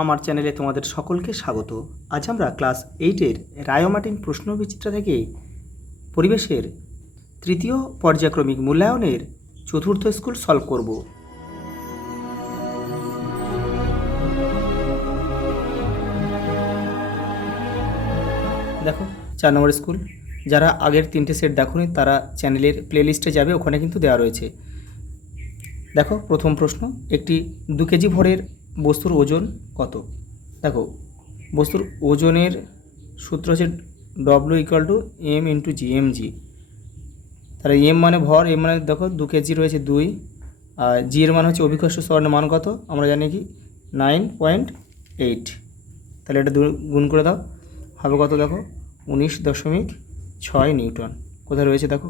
আমার চ্যানেলে তোমাদের সকলকে স্বাগত। আজ আমরা ক্লাস 8-এর রায়োমার্টিন প্রশ্নবিচিত্র থেকে পরিবেশের তৃতীয় পর্যায়ক্রমিক মূল্যায়নের চতুর্থ স্কুল সলভ করব। দেখো 4 নম্বর স্কুল। যারা আগের 3টে সেট দেখোনি তারা চ্যানেলের প্লেলিস্টে যাবে, ওখানে কিন্তু দেওয়া রয়েছে। দেখো প্রথম প্রশ্ন, একটি 2 কেজি ভরের বস্তুর ওজন কত? দেখো বস্তুর ওজনের সূত্র হচ্ছে W = m × g। তাহলে m মানে ভর, m মানে দেখো 2 কেজি রয়েছে 2, আর g এর মান হচ্ছে অভিকর্ষ ত্বরণের মান কত আমরা জানি কি 9.8। তাহলে এটা গুণ করে দাও, হবে কত দেখো 19.6 নিউটন। কোথায় রয়েছে দেখো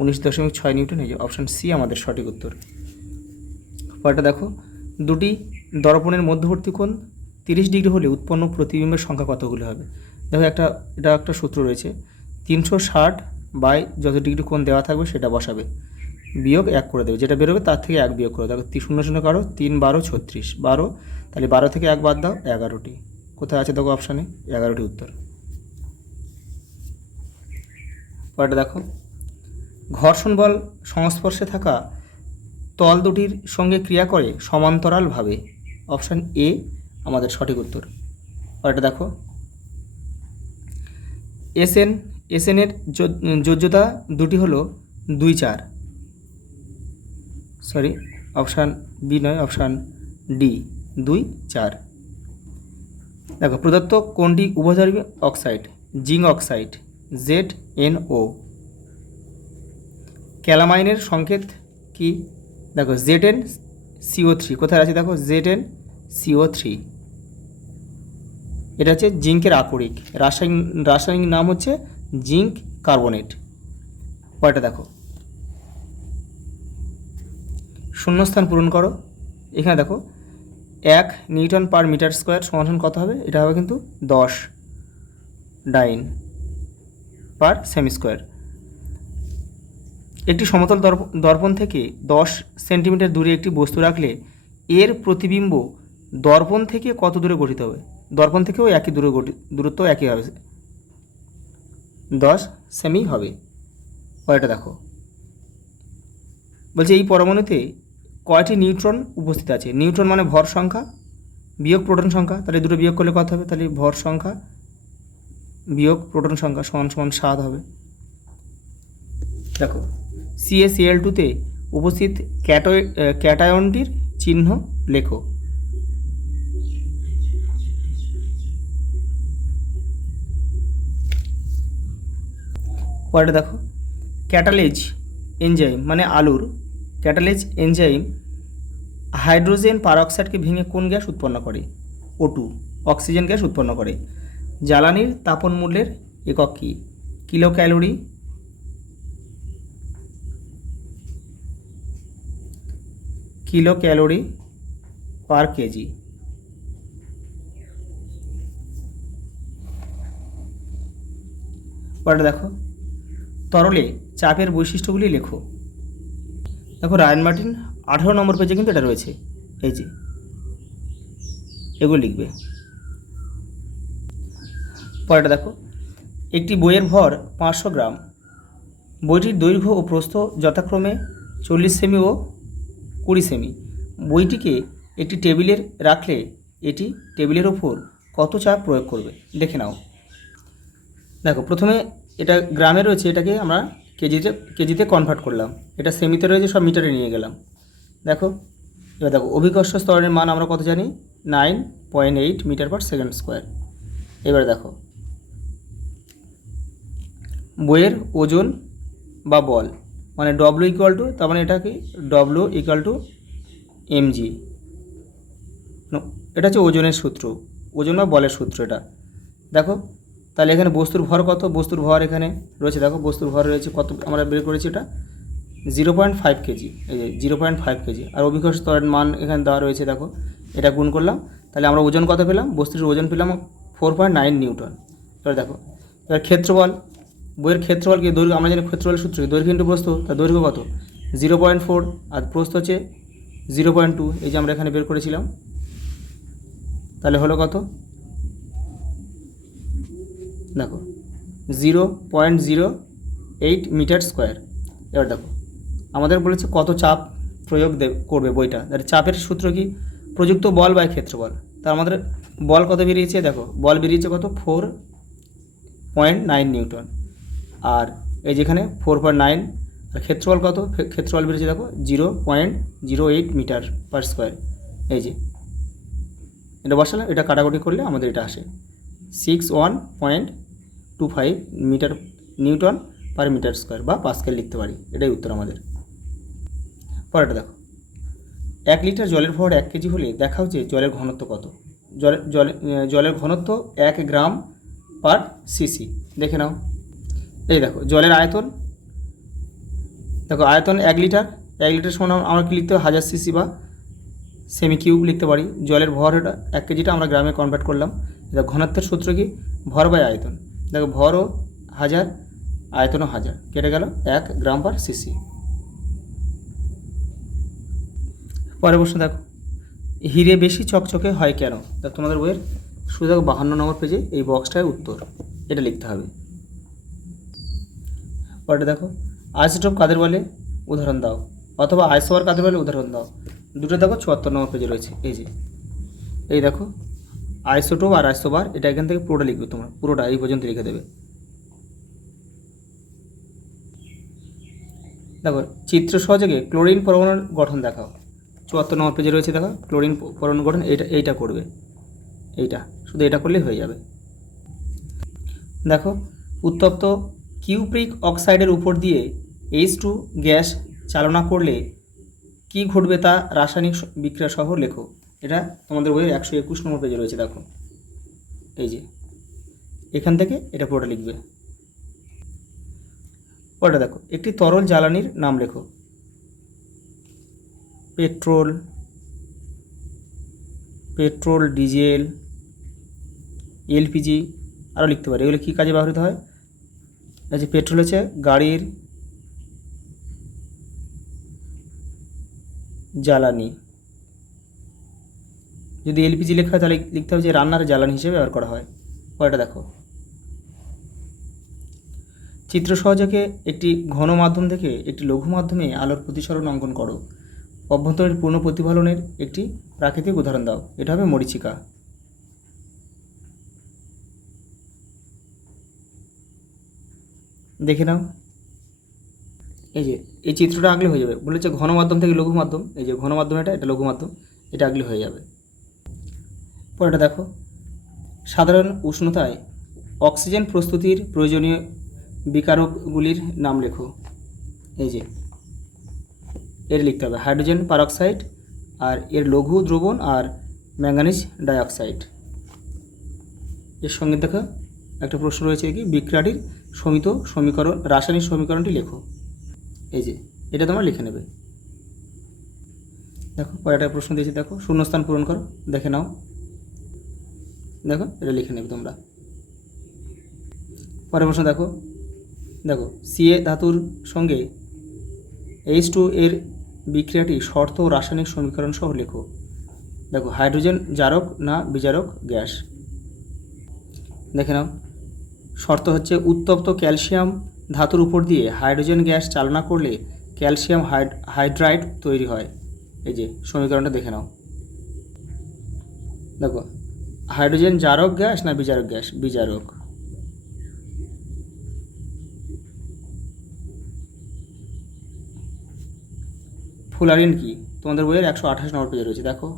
19.6 নিউটন, এই যে অপশান সি আমাদের সঠিক উত্তর। পরেরটা দেখো, দুটি দর্পণের মধ্যবর্তী কোণ 30 ডিগ্রি হলে উৎপন্ন প্রতিবিম্বের সংখ্যা কতগুলো হবে? দেখো এটা একটা সূত্র রয়েছে, 360 বাই যত ডিগ্রি কোণ দেওয়া থাকবে সেটা বসাবে, বিয়োগ 1 করে দেবে, যেটা বেরোবে তার থেকে 1 বিয়োগ করে দেখো 0 কারো 3 12 36 12, তাহলে 12 থেকে 1 বাদ দাও 11টি। কোথায় আছে দেখো অপশানে 11টি উত্তর। পরেরটা দেখো, ঘর্ষণ বল সংস্পর্শে থাকা তল দুটির সঙ্গে ক্রিয়া করে সমান্তরালভাবে, অপশান এ আমাদের সঠিক উত্তর। পরেরটা দেখো, এসএনের যোজ্যতা দুটি হলো 2 4, সরি অপশান বি নয়, অপশান ডি 2 4। দেখো প্রদত্ত কোনটি উভধর্মী অক্সাইড? Zinc oxide ZnO। ক্যালামাইনের সংকেত কি? দেখো ZnCO3। কোথায় আছে দেখো ZnCO3, এটা হচ্ছে জিঙ্কের আকরিক, রাসায়নিক নাম হচ্ছে জিঙ্ক কার্বনেট। পরেরটা দেখো, শূন্যস্থান পূরণ করো। এখানে দেখো 1 নিউটন পার মিটার স্কোয়ার সমান কত হবে? এটা হবে কিন্তু 10 ডাইন পার সেমি স্কোয়ার। একটি সমতল দর্পণ থেকে 10 সেন্টিমিটার দূরে একটি বস্তু রাখলে এর প্রতিবিম্ব দর্পণ থেকে কত দূরে গঠিত হবে? দর্পণ থেকেও একই দূরত্ব একই হবে, 10 সেমি হবে। পরেরটা দেখো, বলছে এই পরমাণুতে কয়টি নিউট্রন উপস্থিত আছে? নিউট্রন মানে ভর সংখ্যা বিয়োগ প্রোটন সংখ্যা, তাহলে দুটো বিয়োগ করলে কত হবে? তাহলে ভর সংখ্যা বিয়োগ প্রোটন সংখ্যা সমান সমান 7 হবে। দেখো CaCl2-তে উপস্থিত ক্যাটায়নটির চিহ্ন লেখো। পরেরটা দেখো, ক্যাটালেজ এনজাইম মানে আলুর ক্যাটালেজ এনজাইম হাইড্রোজেন পারঅক্সাইডকে ভেঙে কোন গ্যাস উৎপন্ন করে? O2, অক্সিজেন গ্যাস উৎপন্ন করে। জ্বালানির তাপন মূল্যের একক কী? Kilo calorie per kg. পরেরটা দেখো, তরলে চাপের বৈশিষ্ট্যগুলি লেখো। দেখো রায়োমার্টিন 18 নম্বর পেজে কিন্তু এটা রয়েছে, এই যে এগুলো লিখবে। পরেরটা দেখো, একটি বইয়ের ভর 500 গ্রাম, বইটির দৈর্ঘ্য ও প্রস্থ যথাক্রমে 40 সেমি ও 20 সেমি। বইটিকে একটি টেবিলে রাখলে এটি টেবিলের ওপর কত চাপ প্রয়োগ করবে? দেখে নাও। দেখো প্রথমে এটা গ্রামে রয়েছে, এটাকে আমরা কেজিতে কনভার্ট করলাম, এটা সেমিতে রয়েছে সব মিটারে নিয়ে গেলাম। দেখো এবার দেখো অভিকর্ষ ত্বরণের মান আমরা কত জানি? 9.8 মিটার পার সেকেন্ড স্কোয়ার। এবারে দেখো বইয়ের ওজন বা বল মানে W তার মানে এটা কি W = mg, এটা হচ্ছে ওজনের সূত্র, ওজন বা বলের সূত্র এটা। দেখো তাহলে এখানে বস্তুর ভর কত? বস্তুর ভর এখানে রয়েছে, দেখো বস্তুর ভর রয়েছে কত আমরা বের করেছি, এটা 0.5 কেজি, এই যে 0.5 কেজি। আর অভিকর্ষ ত্বরণের মান এখানে দেওয়া রয়েছে, দেখো এটা গুণ করলাম, তাহলে আমরা ওজন কত পেলাম? বস্তুর ওজন পেলাম 4.9 নিউটন। এবার দেখো এবার ক্ষেত্রবল, বইয়ের ক্ষেত্রবল কি? দৈর্ঘ্য আমরা জানি ক্ষেত্রবলের সূত্র দৈর্ঘ্য ইন্টু প্রস্থ, তার দৈর্ঘ্য কত? 0.4 আর প্রস্থ হচ্ছে 0.2, এই যে আমরা এখানে বের করেছিলাম। তাহলে হলো কত, দেখো 0.08 মিটার স্কোয়ার। এবার দেখো আমাদের বলেছে কত চাপ প্রয়োগ করবে বইটা, তাহলে চাপের সূত্র কি, প্রযুক্ত বল বাই ক্ষেত্রবল। তার আমাদের বল কত বেরিয়েছে, দেখো বল বেরিয়েছে কত 4.9 নিউটন, আর এই যেখানে 4.9, আর ক্ষেত্রবল কত, ক্ষেত্রবল বেরিয়েছে দেখো 0.08 মিটার পার স্কোয়ার। এই যে এটা বসালাম, এটা কাটাকুটি করলে আমাদের এটা আসে 61.25 metre newton per metre square বা পাস্কেল লিখতে পারি। এটাই উত্তর আমাদের। পরেরটা দেখো, 1 লিটার জলের ভর 1 কেজি হলে দেখাও যে জলের ঘনত্ব কত। জলের ঘনত্ব 1 গ্রাম পার সিসি। দেখে নাও, এই দেখো জলের আয়তন, দেখো আয়তন 1 লিটার, 1 লিটার সমান আমরা কি লিখতে হবে 1000 সিসি বা সেমি কিউব লিখতে পারি। জলের ভর এটা 1 কেজিটা আমরা গ্রামে কনভার্ট করলাম। দেখো ঘনত্বের সূত্র কি, ভর বাই আয়তন। দেখো ভরও 1000, আয়তনও 1000, কেটে গেল 1 গ্রাম পার সিসি। পরের প্রশ্ন দেখো, হিরে বেশি চকচকে হয় কেন। দেখো তোমাদের বইয়ের শুধু দেখো 52 নম্বর পেজে এই বক্সটায় উত্তর, এটা লিখতে হবে। পরেরটা দেখো, আইসোটোপ কাদের বলে, উদাহরণ দাও, অথবা আইসোবার কাদের বলে, উদাহরণ দাও। দুটো দেখো 74 নম্বর পেজে রয়েছে। এই যে এই দেখো আইসোটোপ আর আইসোবার, এটা এখান থেকে পুরোটা লিখবে, তোমরা পুরোটা এই পর্যন্ত লিখে দেবে। দেখো চিত্র সহযোগে ক্লোরিন পরমাণুর গঠন দেখাও। 74 নম্বর পেজে রয়েছে, দেখো ক্লোরিন পরমাণু গঠন, এইটা করবে, এইটা শুধু এটা করলেই হয়ে যাবে। দেখো উত্তপ্ত কিউপ্রিক অক্সাইডের উপর দিয়ে H2 গ্যাস চালনা করলে কি ঘটবে তা রাসায়নিক বিক্রিয়া সহ লেখো। এটা তোমাদের বইয়ের 121 নম্বর পেজে রয়েছে। দেখো এই যে এখান থেকে এটা পুরোটা লিখবে। ওটা দেখো, একটি তরল জ্বালানির নাম লেখো। পেট্রোল, ডিজেল, এলপিজি, আরও লিখতে পারি। এগুলো কী কাজে ব্যবহৃত হয়, এই যে পেট্রোল হচ্ছে গাড়ির জ্বালানি, যদি এলপিজি লেখা হয় তাহলে লিখতে হবে যে রান্নার জ্বালানি হিসেবে ব্যবহার করা হয়। পরেরটা দেখো, চিত্র সহযোগে একটি ঘন মাধ্যম থেকে একটি লঘু মাধ্যমে আলোর প্রতিসরণ অঙ্কন করো। অভ্যন্তরীণ পূর্ণ প্রতিফলনের একটি প্রাকৃতিক উদাহরণ দাও। এটা হবে মরীচিকা। দেখে নাও, এই যে এই চিত্রটা আঁকলে হয়ে যাবে। বলেছে ঘন মাধ্যম থেকে লঘু মাধ্যম, এই যে ঘন মাধ্যম, এটা লঘু মাধ্যম, এটা আঁকলে হয়ে যাবে। পরেরটা দেখো, সাধারণ উষ্ণতায় অক্সিজেন প্রস্তুতির প্রয়োজনীয় বিকারকগুলির নাম লেখো। এই যে এর লিখতে হবে হাইড্রোজেন পারঅক্সাইড, আর এর লঘু দ্রবণ আর ম্যাঙ্গানিজ ডাইঅক্সাইড। এর সঙ্গে দেখো একটা প্রশ্ন রয়েছে কি, বিক্রিয়াটির সমিত সমীকরণ, রাসায়নিক সমীকরণটি লেখো। এই যে এটা তোমরা লিখে নেবে। দেখো কয়েকটা প্রশ্ন দিয়েছি, দেখো শূন্যস্থান পূরণ করো, দেখে নাও। দেখো এটা লিখে নেবে তোমরা। পরের প্রশ্ন দেখো, সিএ ধাতুর সঙ্গে H2 এর বিক্রিয়াটি শর্ত ও রাসায়নিক সমীকরণ সহ লেখো। দেখো হাইড্রোজেন জারক না বিজারক গ্যাস। দেখে নাও, শর্ত হচ্ছে উত্তপ্ত ক্যালসিয়াম ধাতুর উপর দিয়ে হাইড্রোজেন গ্যাস চালনা করলে ক্যালসিয়াম হাইড্রাইড তৈরি হয়। এই যে সমীকরণটা দেখে নাও। দেখো হাইড্রোজেন জারক গ্যাস না বিজারক গ্যাস, বিজারক। ফুলারিন কি, তোমাদের বইয়ের 128 নম্বর পেজে রয়েছে। দেখো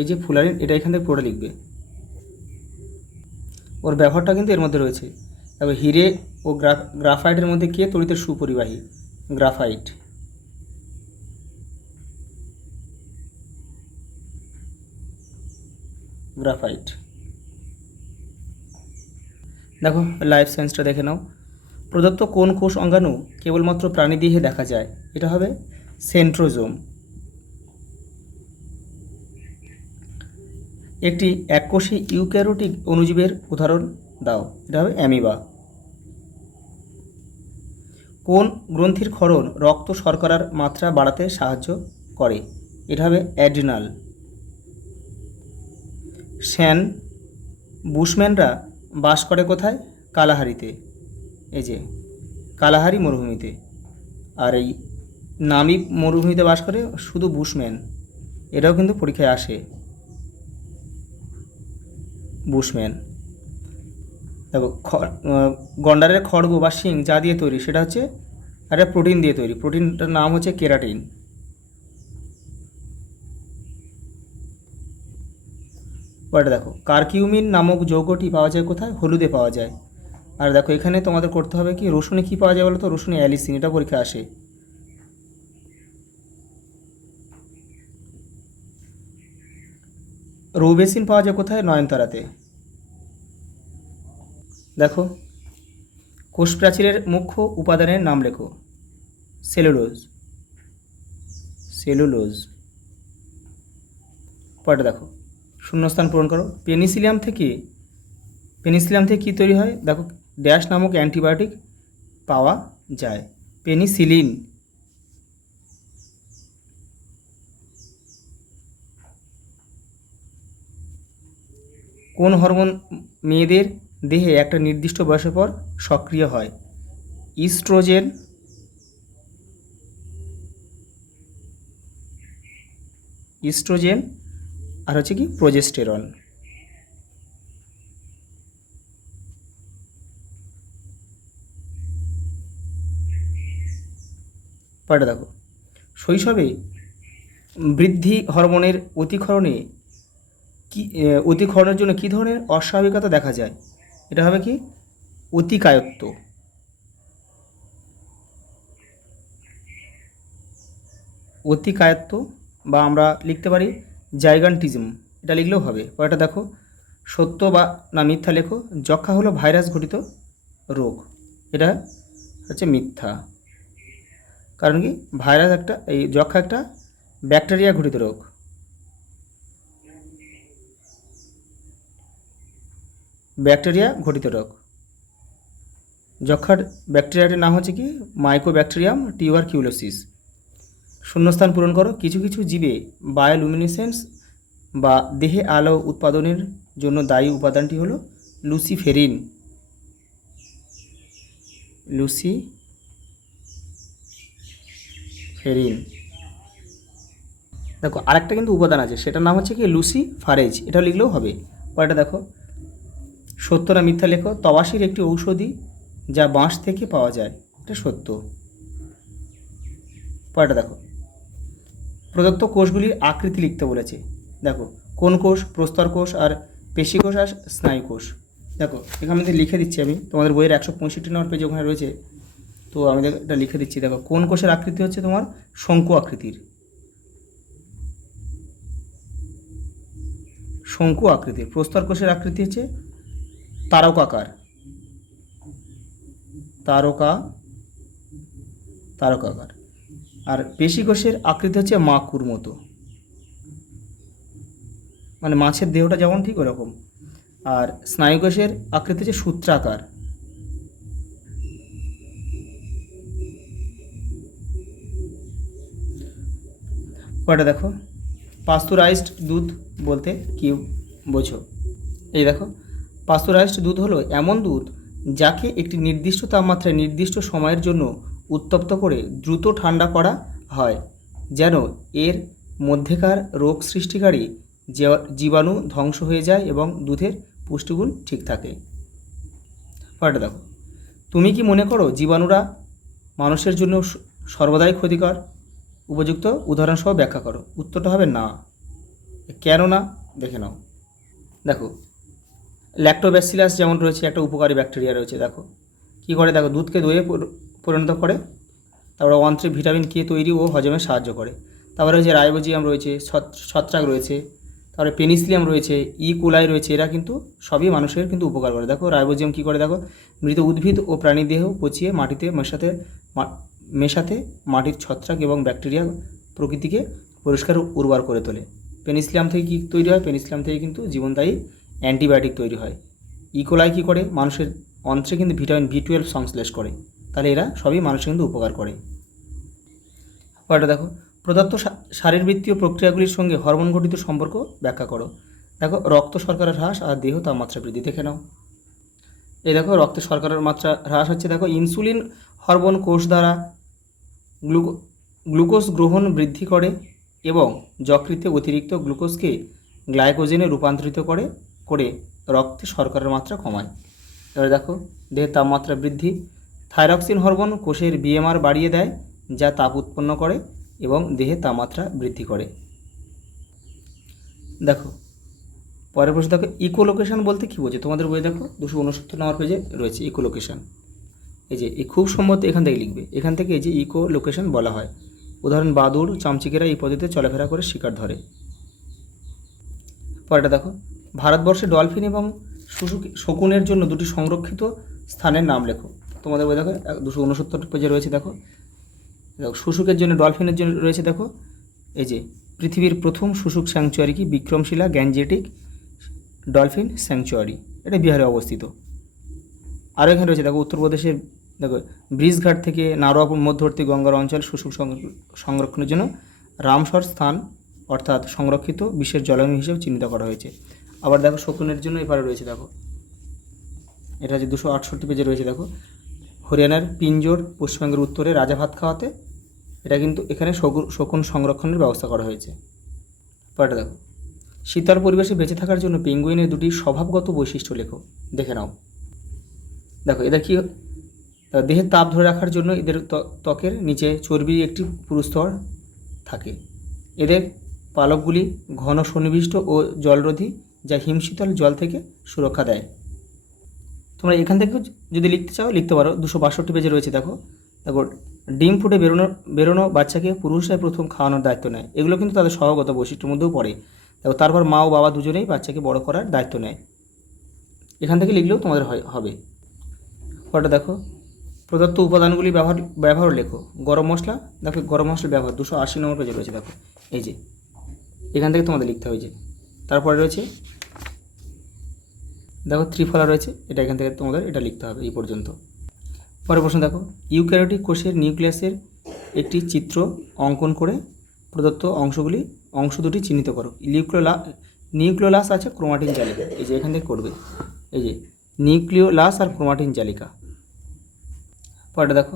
এই যে ফুলারিন, এটা এখান থেকে পুরোটা লিখবে। ওর ব্যবহারটা কিন্তু এর মধ্যে রয়েছে। তবে হিরে ও গ্রাফাইটের মধ্যে কে তড়িতের সুপরিবাহী, গ্রাফাইট। দেখো লাইফ সায়েন্সটা দেখে নাও। প্রদত্ত কোন কোষ অঙ্গাণু কেবলমাত্র প্রাণীদেহে দেখা যায়, এটা হবে সেন্ট্রোজোম। একটি এককোষী ইউক্যারিওটিক অণুজীবের উদাহরণ দাও, এটা হবে অ্যামিবা। কোন গ্রন্থির ক্ষরণ রক্ত শর্করার মাত্রা বাড়াতে সাহায্য করে, এটা হবে অ্যাড্রিনাল। শ্যান বুশম্যানরা বাস করে কোথায়? কালাহারিতে, এই যে কালাহারি মরুভূমিতে। আর এই নামিব মরুভূমিতে বাস করে শুধু বুশম্যান, এটাও কিন্তু পরীক্ষায় আসে, বুশম্যান। দেখো গন্ডারের খড়গ বা শিং যা দিয়ে তৈরি সেটা হচ্ছে একটা প্রোটিন দিয়ে তৈরি, প্রোটিনটার নাম হচ্ছে কেরাটিন। পরে দেখো কারকিউমিন নামক যৌগটি পাওয়া যায় কোথায়? হলুদে পাওয়া যায়। আর দেখো এখানে তোমাদের করতে হবে কি, রসুনে কি পাওয়া যায় বলো তো? রসুনে অ্যালিসিন, এটা পরীক্ষা আসে। রৌবেসিন পাওয়া যায় কোথায়? নয়নতারাতে। দেখো কোষ প্রাচীরের মুখ্য উপাদানের নাম লেখো। Cellulose, cellulose. পরে দেখো শূন্যস্থান পূরণ করো। পেনিসিলিয়াম থেকে কী তৈরি হয়? দেখো ড্যাশ নামক অ্যান্টিবায়োটিক পাওয়া যায়, পেনিসিলিন। কোন হরমোন মেয়েদের দেহে একটা নির্দিষ্ট বয়সের পর সক্রিয় হয়? ইস্ট্রোজেন, আর হচ্ছে কি প্রোজেস্টেরন। পরে দেখো শৈশবে বৃদ্ধি হরমোনের অতিক্ষরণের জন্য কী ধরনের অস্বাভাবিকতা দেখা যায়? এটা হবে কি অতিকায়ত্ব। অতিকায়ত্ব বা আমরা লিখতে পারি জাইগান্টিজম, এটা লিখলেও হবে। পরেরটা দেখো সত্য বা না মিথ্যা লেখো। যক্ষা হলো ভাইরাস ঘটিত রোগ, এটা হচ্ছে মিথ্যা। কারণ কি ভাইরাস এই যক্ষা একটা ব্যাকটেরিয়া ঘটিত রোগ। ব্যাকটেরিয়া ঘটিত রোগ। যক্ষার ব্যাকটেরিয়াটির নাম হচ্ছে কি মাইকোব্যাকটেরিয়াম টিউবারকিউলোসিস। শূন্যস্থান পূরণ করো। কিছু কিছু জীবে বায়োলুমিনেসেন্স বা দেহে আলো উৎপাদনের জন্য দায়ী উপাদানটি হলো লুসিফেরিন। দেখো আরেকটা কিন্তু উপাদান আছে, সেটার নাম হচ্ছে কি লুসিফারেজ, এটা লিখলেও হবে। পরেরটা দেখো সত্য না মিথ্যা লেখো। তবাশির একটি ঔষধি যা বাঁশ থেকে পাওয়া যায়, এটা সত্য। পরেরটা দেখো প্রদত্ত কোষগুলির আকৃতি লিখতে বলেছে। দেখো কোন কোষ? প্রস্তর কোষ, আর পেশি কোষ, আর স্নায়ু কোষ। দেখো এখানে লিখে দিচ্ছি আমি, তোমাদের বইয়ের 165 নম্বর পেজ ওখানে রয়েছে, তো আমি এটা লিখে দিচ্ছি। দেখো কোন কোষের আকৃতি হচ্ছে তোমার শঙ্কু আকৃতির, শঙ্কু আকৃতির। প্রস্তর কোষের আকৃতি হচ্ছে তারকাকার, তারকাকার। আর পেশি কোষের আকৃতি হচ্ছে মাকুর মতো, মানে মাছের দেহটা যেমন ঠিক ওরকম। আর স্নায়ু কোষের আকৃতি হচ্ছে সূত্রাকার। ওটা দেখো পাস্তুরাইজড দুধ বলতে কি বোঝো? এই দেখো পাস্তুরাইজড দুধ হলো এমন দুধ যাকে একটি নির্দিষ্ট তাপমাত্রায় নির্দিষ্ট সময়ের জন্য উত্তপ্ত করে দ্রুত ঠান্ডা করা হয়, যেন এর মধ্যেকার রোগ সৃষ্টিকারী জীবাণু ধ্বংস হয়ে যায় এবং দুধের পুষ্টিগুণ ঠিক থাকে। পরেরটা দেখো তুমি কি মনে করো জীবাণুরা মানুষের জন্য সর্বদাই ক্ষতিকর? উপযুক্ত উদাহরণসহ ব্যাখ্যা করো। উত্তরটা হবে না। কেন না দেখে নাও। দেখো ল্যাক্টোব্যাসিলাস যেমন রয়েছে, একটা উপকারী ব্যাকটেরিয়া রয়েছে। দেখো কী করে? দেখো দুধকে দইয়ে পরিণত করে, তারপরে অন্ত্রে ভিটামিন কে তৈরি ও হজমে সাহায্য করে। তারপরে হচ্ছে রাইবোজিয়াম রয়েছে, ছত্রাক রয়েছে, তারপরে পেনিসিলিয়াম রয়েছে, কোলাই রয়েছে, এরা কিন্তু সবই মানুষের কিন্তু উপকার করে। দেখো রাইবোজিয়াম কী করে? দেখো মৃত উদ্ভিদ ও প্রাণী দেহ পচিয়ে মাটিতে মেশাতে মাটির ছত্রাক এবং ব্যাকটেরিয়া প্রকৃতিকে পরিষ্কার উর্বর করে তোলে। পেনিসিলিয়াম থেকে কী তৈরি হয়? পেনিসিলিয়াম থেকে কিন্তু জীবনদায়ী অ্যান্টিবায়োটিক তৈরি হয়। কোলাই কী করে? মানুষের অন্ত্রে কিন্তু ভিটামিন B12 সংশ্লেষ করে। তাহলে এরা সবই মানুষের কিন্তু উপকার করে। পরেরটা দেখো প্রদত্ত শারীরবৃত্তীয় প্রক্রিয়াগুলির সঙ্গে হরমোন ঘটিত সম্পর্ক ব্যাখ্যা করো। দেখো রক্ত শর্করার হ্রাস আর দেহ তাপমাত্রা বৃদ্ধি, দেখে নাও। এই দেখো রক্তে শর্করার মাত্রা হ্রাস হচ্ছে, দেখো ইনসুলিন হরমোন কোষ দ্বারা গ্লুকোজ গ্রহণ বৃদ্ধি করে এবং যকৃতে অতিরিক্ত গ্লুকোজকে গ্লাইকোজেনে রূপান্তরিত করে রক্তে শর্করার মাত্রা কমায়। এবারে দেখো দেহের তাপমাত্রা বৃদ্ধি, থাইরক্সিন হরমোন কোষের বিএমআর বাড়িয়ে দেয়, যা তাপ উৎপন্ন করে এবং দেহের তাপমাত্রা বৃদ্ধি করে। দেখো পরের প্রশ্ন দেখো ইকোলোকেশন বলতে কী বোঝে, তোমাদের বই দেখো 269 নম্বর পেজে রয়েছে ইকোলোকেশন। এই যে খুব সম্ভবত এখান থেকে লিখবে, এখান থেকে এই যে ইকোলোকেশন বলা হয়। উদাহরণ বাদুড় চামচিকেরা এই পদ্ধতিতে চলাফেরা করে শিকার ধরে। পরেরটা দেখো ভারতবর্ষে ডলফিন এবং শকুনের জন্য দুটি সংরক্ষিত স্থানের নাম লেখো। তোমাদের বই দেখো 269 পেজে রয়েছে। দেখো শুশুকের জন্য, ডলফিনের জন্য রয়েছে দেখো এই যে পৃথিবীর প্রথম শুশুক স্যাংচুয়ারি কি, বিক্রমশিলা গ্যাঞ্জেটিক ডলফিন স্যাংচুয়ারি, এটা বিহারে অবস্থিত। আরও এখানে রয়েছে দেখো উত্তরপ্রদেশের, দেখো ব্রিজঘাট থেকে নারোয়া মধ্যবর্তী গঙ্গার অঞ্চল শুশুক সংরক্ষণের জন্য রামসর স্থান অর্থাৎ সংরক্ষিত বিশ্বের জলাভূমি হিসেবে চিহ্নিত করা হয়েছে। আবার দেখো শকুনের জন্য এপারে রয়েছে, দেখো এটা হচ্ছে 268 পেজে রয়েছে। দেখো হরিয়ানার পিঞ্জোর পশ্চিমবঙ্গের উত্তরে রাজা ভাত খাওয়াতে, এটা কিন্তু এখানে শকুন সংরক্ষণের ব্যবস্থা করা হয়েছে। পরেরটা দেখো শীতল পরিবেশে বেঁচে থাকার জন্য পেঙ্গুইনের দুটি স্বভাবগত বৈশিষ্ট্য লেখো, দেখে নাও। দেখো এদের কি, দেহের তাপ ধরে রাখার জন্য এদের ত্বকের নিচে চর্বির একটি পুরুস্তর থাকে। এদের পালকগুলি ঘন সন্নিবিষ্ট ও জলরোধী, যা হিমশীতল জল থেকে সুরক্ষা দেয়। তোমরা এখান থেকে যদি লিখতে চাও লিখতে পারো। 262 পেজে রয়েছে। দেখো দেখো ডিম ফুটে বেরোনো বাচ্চাকে পুরুষরাই প্রথম খাওয়ানোর দায়িত্ব নেয়। এগুলো কিন্তু তাদের স্বভাবগত বৈশিষ্ট্যের মধ্যেও পড়ে। দেখো তারপর মা ও বাবা দুজনেই বাচ্চাকে বড় করার দায়িত্ব নেয়। এখান থেকে লিখলেও তোমাদের হবে। পরটা দেখো প্রদত্ত উপাদানগুলি ব্যবহার লেখো। গরম মশলা, দেখো গরম মশলার ব্যবহার 280 নম্বর পেজে রয়েছে। দেখো এই যে এখান থেকে তোমাদের লিখতে হবে। যে তারপরে রয়েছে দেখো ত্রিফলা রয়েছে, এটা এখান থেকে তোমাদের এটা লিখতে হবে এই পর্যন্ত। পরের প্রশ্ন দেখো ইউক্যারিওটিক কোষের নিউক্লিয়াসের একটি চিত্র অঙ্কন করে প্রদত্ত অংশ দুটি চিহ্নিত করো। নিউক্লিওলাস আছে, ক্রোমাটিন জালিকা, এই যে এখান থেকে করবে। এই যে নিউক্লিওলাস আর ক্রোমাটিন জালিকা। পরেরটা দেখো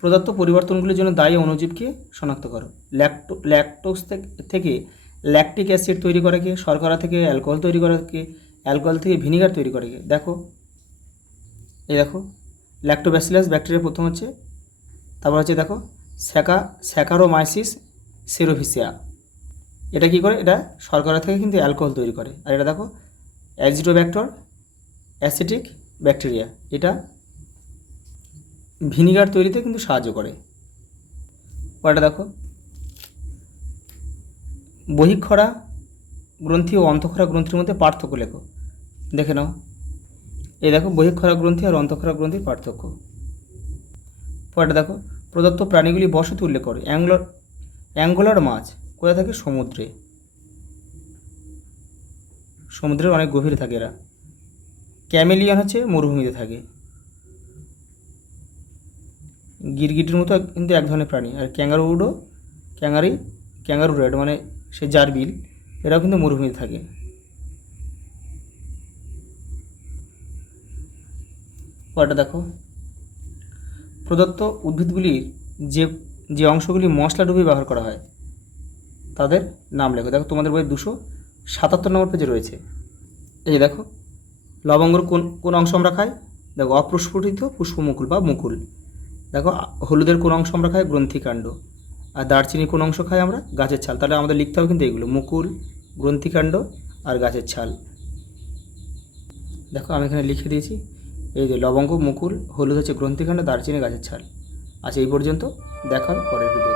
প্রদত্ত পরিবর্তনগুলির জন্য দায়ী অণুজীবকে শনাক্ত করো। ল্যাকটোজ থেকে ল্যাকটিক অ্যাসিড তৈরি করে কে, শর্করা থেকে অ্যালকোহল তৈরি করে কে, অ্যালকোহল থেকে ভিনিগার তৈরি করে কে। দেখো এই দেখো ল্যাক্টোব্যাসিলাস ব্যাকটেরিয়া প্রথম হচ্ছে, তারপর হচ্ছে দেখো স্যাকারোমাইসিস সেরোফিসিয়া, এটা কি করে, এটা শর্করা থেকে কিন্তু অ্যালকোহল তৈরি করে। আর এটা দেখো অ্যাজিটোব্যাক্টর অ্যাসিটিক ব্যাকটেরিয়া, এটা ভিনিগার তৈরিতে কিন্তু সাহায্য করে। পরেরটা দেখো বহিঃক্ষরা গ্রন্থি ও অন্তঃক্ষরা গ্রন্থির মধ্যে পার্থক্য লেখো, দেখে নাও। এই দেখো বহিঃক্ষরা গ্রন্থি আর অন্তঃক্ষরা গ্রন্থির পার্থক্য। পরেরটা দেখো প্রদত্ত প্রাণীগুলি বসতি উল্লেখ করো। অ্যাঙ্গোলার মাছ কোথায় থাকে, সমুদ্রের অনেক গভীরে থাকে এরা। ক্যামেলিয়ান হচ্ছে মরুভূমিতে থাকে। গিরগিটির মতো কিন্তু এক ধরনের প্রাণী। আর ক্যাঙ্গারু রেড মানে সে জারবিল, এরাও কিন্তু মরুভূমিতে থাকে। পরেরটা দেখো প্রদত্ত উদ্ভিদগুলির যে অংশগুলি মশলা ডুবিয়ে ব্যবহার করা হয় তাদের নাম লেখো। দেখো তোমাদের বইয়ে 277 নম্বর পেজে রয়েছে। এই যে দেখো লবঙ্গর কোন অংশ আমরা খাই, দেখো অপ্রস্ফুটিত পুষ্পমুকুল বা মুকুল। দেখো হলুদের কোন অংশ আমরা খাই, গ্রন্থিকাণ্ড। আর দারচিনি কোন অংশ খাই আমরা, গাছের ছাল। তাহলে আমাদের লিখতে হবে কিন্তু এগুলো, মুকুল, গ্রন্থিকাণ্ড আর গাছের ছাল। দেখো আমি এখানে লিখে দিয়েছি, এই যে লবঙ্গ, মুকুল, হলুদ হচ্ছে গ্রন্থিকাণ্ড, দারচিনি গাছের ছাল। আচ্ছা এই পর্যন্ত, দেখা হবে পরের ভিডিও।